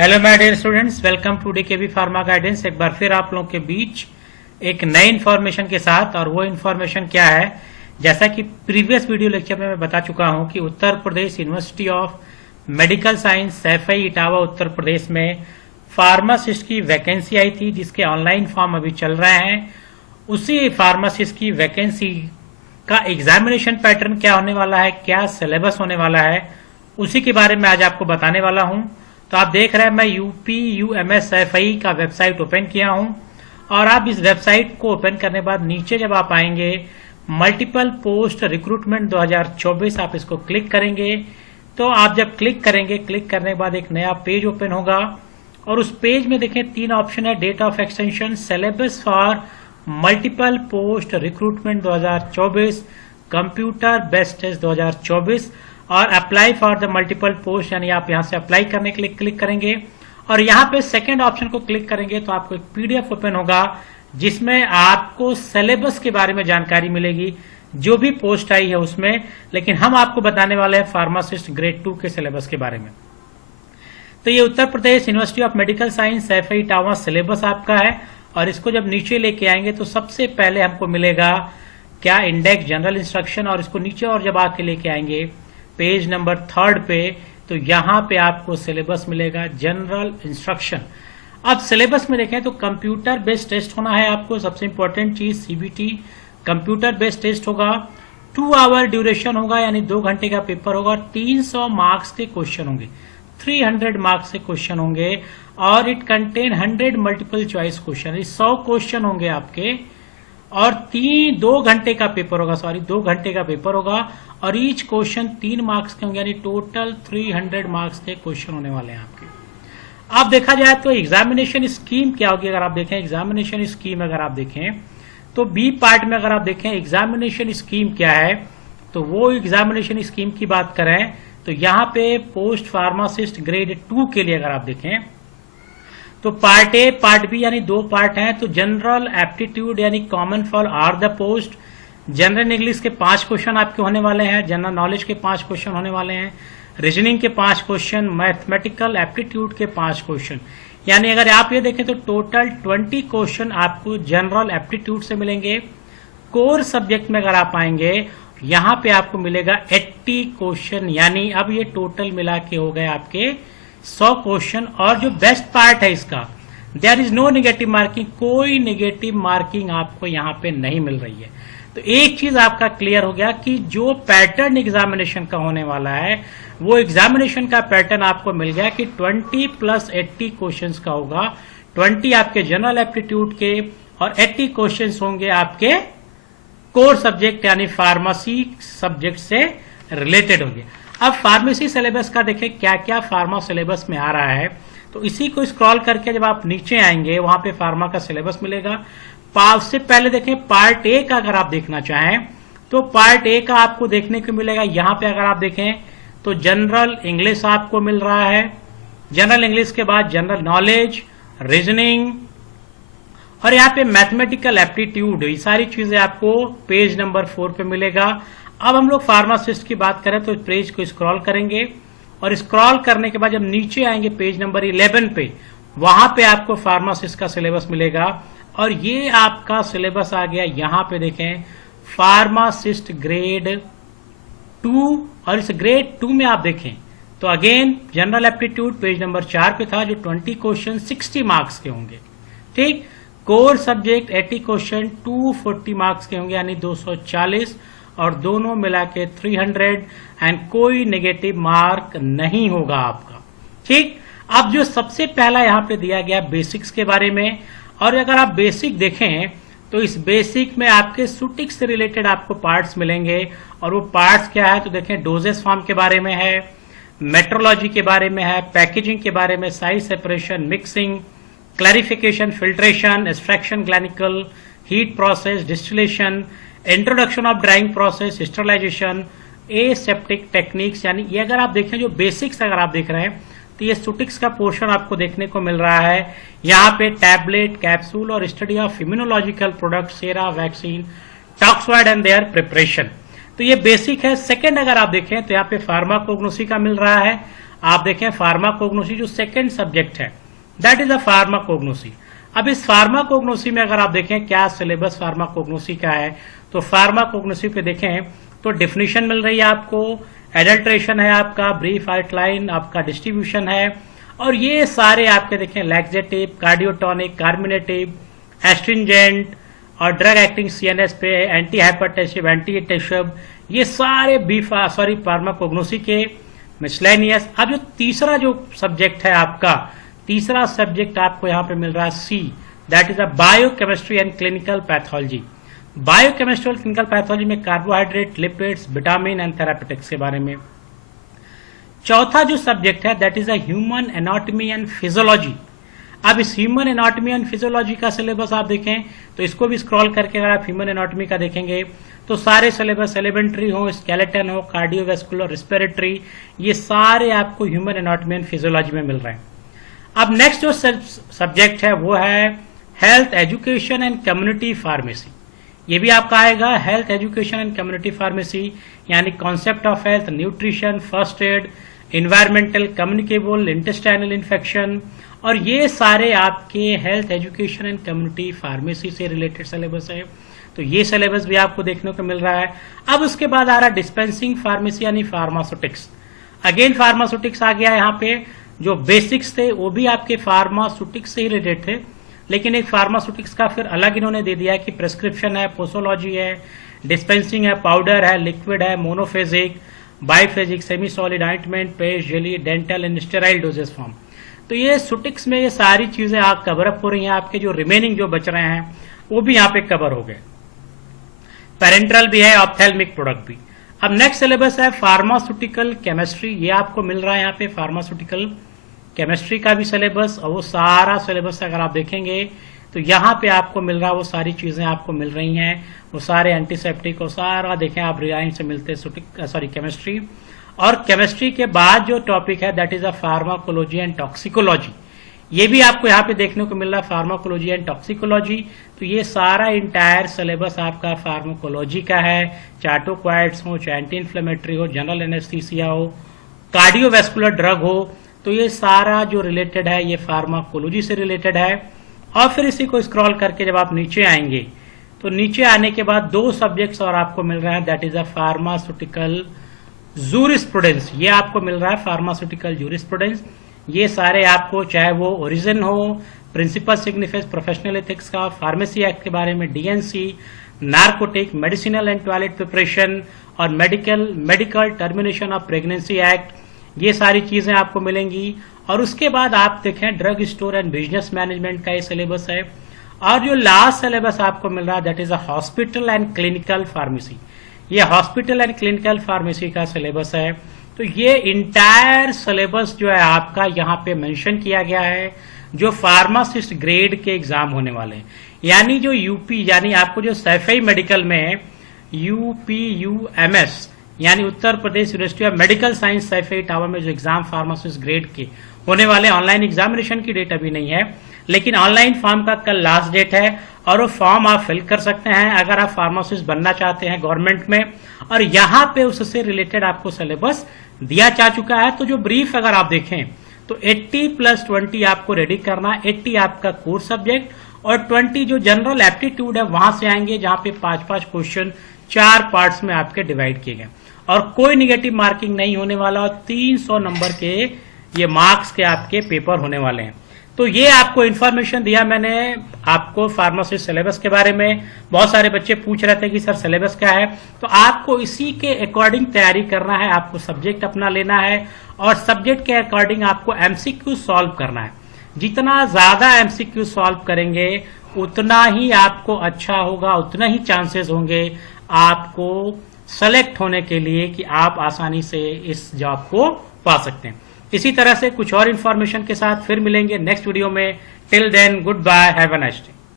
Hello my dear students, welcome to DKV pharma guidance. एक बार फिर आप लोगों के बीच एक नई इन्फॉर्मेशन के साथ। और वो इन्फॉर्मेशन क्या है, जैसा कि प्रीवियस वीडियो लेक्चर में मैं बता चुका हूं कि Uttar Pradesh university of medical science Saifai Etawah Uttar Pradesh में फार्मासिस्ट की वैकेंसी आई थी, जिसके ऑनलाइन फॉर्म अभी चल रहे हैं। उसी फार्मासिस्ट की वैकेंसी का एग्जामिनेशन पैटर्न क्या होने वाला है, क्या सिलेबस होने वाला है, उसी के बारे में आज आपको बताने वाला हूं। तो आप देख रहे हैं मैं UPUMSFI का वेबसाइट ओपन किया हूं, और आप इस वेबसाइट को ओपन करने के बाद नीचे जब आप आएंगे मल्टीपल पोस्ट रिक्रूटमेंट 2024 आप इसको क्लिक करेंगे। तो आप जब क्लिक करेंगे, क्लिक करने के बाद एक नया पेज ओपन होगा, और उस पेज में देखें 3 ऑप्शन है: date of extension, syllabus for multiple post recruitment 2024, computer based test 2024 और apply for the multiple post, यानी आप यहां से अप्लाई करने के लिए क्लिक करेंगे। और यहां पे सेकंड ऑप्शन को क्लिक करेंगे तो आपको एक पीडीएफ ओपन होगा, जिसमें आपको सिलेबस के बारे में जानकारी मिलेगी, जो भी पोस्ट आई है उसमें। लेकिन हम आपको बताने वाले हैं फार्मासिस्ट ग्रेड 2 के सिलेबस के बारे में। तो ये Uttar Pradesh university of medical science Saifai Etawah syllabus आपका है। और इसको जब नीचे लेके आएंगे तो सबसे पहले हमको मिलेगा क्या, इंडेक्स जनरल इंस्ट्रक्शन। और इसको नीचे और जब आके लेके आएंगे पेज नंबर 3 पे, तो यहां पे आपको सिलेबस मिलेगा जनरल इंस्ट्रक्शन। अब सिलेबस में देखें तो कंप्यूटर बेस्ड टेस्ट होना है आपको, सबसे इंपॉर्टेंट चीज सीबीटी कंप्यूटर बेस्ड टेस्ट होगा। 2 आवर ड्यूरेशन होगा, यानी 2 घंटे का पेपर होगा। 300 मार्क्स के क्वेश्चन होंगे, 300 मार्क्स के क्वेश्चन होंगे। और it contain 100 multiple choice question, 100 question होंगे आपके। और 2 घंटे का पेपर होगा, 2 घंटे का पेपर होगा। और ईच क्वेश्चन 3 मार्क्स के होंगे, यानी टोटल 300 मार्क्स के क्वेश्चन होने वाले हैं आपके। अब देखा जाए तो एग्जामिनेशन स्कीम क्या होगी, अगर आप देखें एग्जामिनेशन स्कीम, अगर आप देखें तो बी पार्ट में अगर आप देखें एग्जामिनेशन स्कीम क्या है, तो वो एग्जामिनेशन स्कीम की बात करें तो यहां पे पोस्ट फार्मासिस्ट ग्रेड 2 के लिए अगर आप देखें तो पार्ट ए पार्ट बी यानी 2 पार्ट हैं। तो जनरल एप्टीट्यूड यानी common for are the post, general English के 5 क्वेश्चन आपके होने वाले हैं, जनरल नॉलेज के 5 क्वेश्चन होने वाले हैं, रीजनिंग के 5 क्वेश्चन, मैथमेटिकल एप्टीट्यूड के 5 क्वेश्चन। यानी अगर आप ये देखें तो टोटल 20 क्वेश्चन आपको जनरल एप्टीट्यूड से मिलेंगे। कोर सब्जेक्ट में अगर आप आएंगे यहां पे आपको मिलेगा 80 क्वेश्चन, यानी अब ये टोटल मिला के हो गए आपके 100 क्वेश्चन। और जो बेस्ट पार्ट है इसका, there is no negative marking, कोई नेगेटिव मार्किंग आपको यहाँ पे नहीं मिल रही है। तो एक चीज आपका क्लियर हो गया कि जो पैटर्न एग्जामिनेशन का होने वाला है, वो एग्जामिनेशन का पैटर्न आपको मिल गया कि 20 + 80 क्वेश्चंस का होगा। 20 आपके जनरल एप्टीट्यूड के और 80 क्वेश्चंस होंगे आपके कोर सब्जेक्ट यानी फार्मेसी सब्जेक्ट से रिलेटेड होंगे। अब फार्मेसी सिलेबस का देखें क्या क्या फार्मा सिलेबस में आ रहा है। तो इसी को स्क्रॉल करके जब आप नीचे आएंगे वहां पे फार्मा का सिलेबस मिलेगा। उससे पहले देखें पार्ट ए का अगर आप देखना चाहें तो पार्ट ए का आपको देखने को मिलेगा। यहां पे अगर आप देखें तो जनरल इंग्लिश आपको मिल रहा है, जनरल इंग्लिश के बाद जनरल नॉलेज, रीजनिंग और यहाँ पे मैथमेटिकल एप्टीट्यूड, ये सारी चीजें आपको पेज नंबर 4 पे मिलेगा। अब हम लोग फार्मासिस्ट की बात करें तो पेज को स्क्रॉल करेंगे, और स्क्रॉल करने के बाद जब नीचे आएंगे पेज नंबर 11 पे, वहां पे आपको फार्मासिस्ट का सिलेबस मिलेगा। और ये आपका सिलेबस आ गया, यहां पे देखें फार्मासिस्ट ग्रेड 2। और इस ग्रेड 2 में आप देखें तो again general aptitude page number 4 पे था, जो 20 क्वेश्चन 60 मार्क्स के होंगे। ठीक, कोर सब्जेक्ट 80 क्वेश्चन 240 मार्क्स के होंगे, यानी 240, और दोनों मिला के 300, एंड कोई नेगेटिव मार्क नहीं होगा आपका। ठीक, अब जो सबसे पहला यहाँ पे दिया गया बेसिक्स के बारे में, और अगर आप बेसिक देखें तो इस बेसिक में आपके सुटिक्स से रिलेटेड आपको पार्ट्स मिलेंगे। और वो पार्ट्स क्या है तो देखें, डोजेस फॉर्म के बारे में है, मेट्रोलॉजी के बारे में है, पैकेजिंग के बारे में, size separation, mixing, clarification, filtration, extraction, galenical, heat process, distillation, introduction of drying process, sterilisation, aseptic techniques. यानी ये अगर आप देखें जो बेसिक्स अगर आप देख रहे हैं तो ये सुटिक्स का पोर्शन आपको देखने को मिल रहा है। यहाँ पे टैबलेट, कैप्सूल और study of immunological product, sera, vaccine, toxoid and their preparation. तो ये बेसिक है। सेकंड अगर आप देखें तो यहाँ पे फार्माकोग्नोसी का मिल रहा है, आप देखें फार्माकोग्नोसी जो सेकंड सब्जेक्ट है, दैट इज अ फार्माकोग्नोसी। अब इस फार्माकोग्नोसी में अगर आप देखें क्या सिलेबस फार्माकोग्नोसी का है, तो फार्माकोग्नोसी पे देखें तो डेफिनेशन मिल रही है आपको, एडल्ट्रेशन है आपका, ब्रीफ आउटलाइन आपका, डिस्ट्रीब्यूशन है, और ये सारे आपके देखें लैक्सेटिव, कार्डियोटॉनिक, कार्मिनेटिव, एस्ट्रिंजेंट और ड्रग एक्टिंग सीएनएस पे, एंटी हाइपरटेंसिव, एंटी हिटेशिव, ये सारे फार्माकोग्नोसी के मिसलेनियस। अब जो तीसरा जो सब्जेक्ट है आपका, तीसरा सब्जेक्ट आपको यहां पे मिल रहा है C, that is a biochemistry and clinical pathology. Biochemistry और क्लिनिकल पैथोलॉजी में carbohydrate, lipids, vitamin and therapeutics के बारे में। चौथा जो सब्जेक्ट है that is a human anatomy and physiology. अब इस ह्यूमन एनाटॉमी एंड फिजियोलॉजी का सिलेबस आप देखें तो इसको भी स्क्रॉल करके अगर आप ह्यूमन एनाटॉमी का देखेंगे तो सारे सिलेबस एलिमेंट्री हो, स्केलेटन हो, कार्डियोवैस्कुलर, रेस्पिरेटरी, ये सारे आपको ह्यूमन एनाटॉमी एंड फिजियोलॉजी में मिल रहे हैं। अब नेक्स्ट जो सब्जेक्ट है वो है health education and community pharmacy. ये भी आपका आएगा health education and community pharmacy, यानी concept of health, nutrition, first aid, environmental, communicable, intestinal infection, और ये सारे आपके health education and community pharmacy से रिलेटेड सिलेबस है। तो ये सिलेबस भी आपको देखने को मिल रहा है। अब उसके बाद आ रहा है डिस्पेंसिंग फार्मेसी यानी फार्मास्यूटिक्स। अगेन फार्मास्यूटिक्स आ गया यहाँ पे, जो बेसिक्स थे वो भी आपके फार्मास्यूटिक्स से ही रिलेटेड थे, लेकिन एक फार्मास्यूटिक्स का फिर अलग इन्होंने दे दिया है कि प्रेस्क्रिप्शन है, पोसोलॉजी है, डिस्पेंसिंग है, पाउडर है, लिक्विड है, monophasic, biphasic, semi solid, ointment, paste, jelly, dental and sterile doses form. तो ये सुटिक्स में ये सारी चीजें आप कवर अप हो रही हैं, आपके जो रिमेनिंग जो बच रहे हैं वो भी यहाँ पे कवर हो गए। पेरेंट्रल भी है, ऑप्थेल्मिक प्रोडक्ट भी। अब नेक्स्ट सिलेबस है फार्मास्यूटिकल केमिस्ट्री, ये आपको मिल रहा है यहाँ पे फार्मास्यूटिकल केमिस्ट्री का भी सिलेबस, और वो सारा सिलेबस अगर आप देखेंगे तो यहाँ पे आपको मिल रहा है, वो सारी चीजें आपको मिल रही हैं, वो सारे एंटीसेप्टिक, वो सारा देखें आप रिलायंस से मिलते हैं केमिस्ट्री। और केमिस्ट्री के बाद जो टॉपिक है that is a pharmacology and toxicology, ये भी आपको यहाँ पे देखने को मिल रहा है फार्माकोलॉजी एंड टॉक्सिकोलॉजी। तो ये सारा इंटायर सिलेबस आपका फार्माकोलॉजी का है, चार्टोक्वाइड्स हो, चाहे एंटी इन्फ्लेमेटरी हो, जनरल एनेस्थीसिया हो, कार्डियोवैस्कुलर ड्रग हो, तो ये सारा जो रिलेटेड है ये फार्माकोलॉजी से रिलेटेड है। और फिर इसी को स्क्रॉल करके जब आप नीचे आएंगे तो नीचे आने के बाद दो सब्जेक्ट्स और आपको मिल रहा है, that is a pharmaceutical jurisprudence, ये आपको मिल रहा है फार्मास्यूटिकल जूरिस्प्रूडेंस। ये सारे आपको चाहे वो ओरिजिन हो, प्रिंसिपल सिग्निफिकेंस, प्रोफेशनल एथिक्स का, फार्मेसी एक्ट के बारे में, DNC, narcotic, medicinal and toilet preparation, और medical termination of pregnancy act, ये सारी चीजें आपको मिलेंगी। और उसके बाद आप देखें drug store and business management का ये सिलेबस है। और जो लास्ट सिलेबस आपको मिल रहा है that is a hospital and clinical pharmacy, ये हॉस्पिटल एंड क्लिनिकल फार्मेसी का सिलेबस है। तो ये इंटायर सिलेबस जो है आपका यहाँ पे मेंशन किया गया है, जो फार्मासिस्ट ग्रेड के एग्जाम होने वाले हैं, यानी जो यूपी, यानी आपको जो सैफई मेडिकल में UPUMS यानी Uttar Pradesh university of medical science Saifai टावर में जो एग्जाम फार्मासिस्ट ग्रेड के होने वाले, ऑनलाइन एग्जामिनेशन की डेट अभी नहीं है, लेकिन ऑनलाइन फॉर्म का कल लास्ट डेट है, और वो फॉर्म आप फिल कर सकते हैं अगर आप फार्मासिस्ट बनना चाहते हैं गवर्नमेंट में। और यहाँ पे उससे रिलेटेड आपको सिलेबस दिया जा चुका है। तो जो ब्रीफ अगर आप देखें तो 80+20 आपको रेडी करना, 80 आपका कोर सब्जेक्ट और 20 जो जनरल एप्टीट्यूड है वहां से आएंगे, जहां पे 5-5 क्वेश्चन 4 पार्ट्स में आपके डिवाइड किए गए, और कोई निगेटिव मार्किंग नहीं होने वाला, और 300 नंबर के ये मार्क्स के आपके पेपर होने वाले हैं। तो ये आपको इन्फॉर्मेशन दिया मैंने आपको फार्मासिस्ट सिलेबस के बारे में। बहुत सारे बच्चे पूछ रहे थे कि सर सिलेबस क्या है, तो आपको इसी के अकॉर्डिंग तैयारी करना है, आपको सब्जेक्ट अपना लेना है, और सब्जेक्ट के अकॉर्डिंग आपको एमसीक्यू सॉल्व करना है। जितना ज्यादा एमसीक्यू सॉल्व करेंगे उतना ही आपको अच्छा होगा, उतना ही चांसेस होंगे आपको सेलेक्ट होने के लिए कि आप आसानी से इस जॉब को पा सकते हैं। इसी तरह से कुछ और इन्फॉर्मेशन के साथ फिर मिलेंगे नेक्स्ट वीडियो में। Till then goodbye, have a nice day.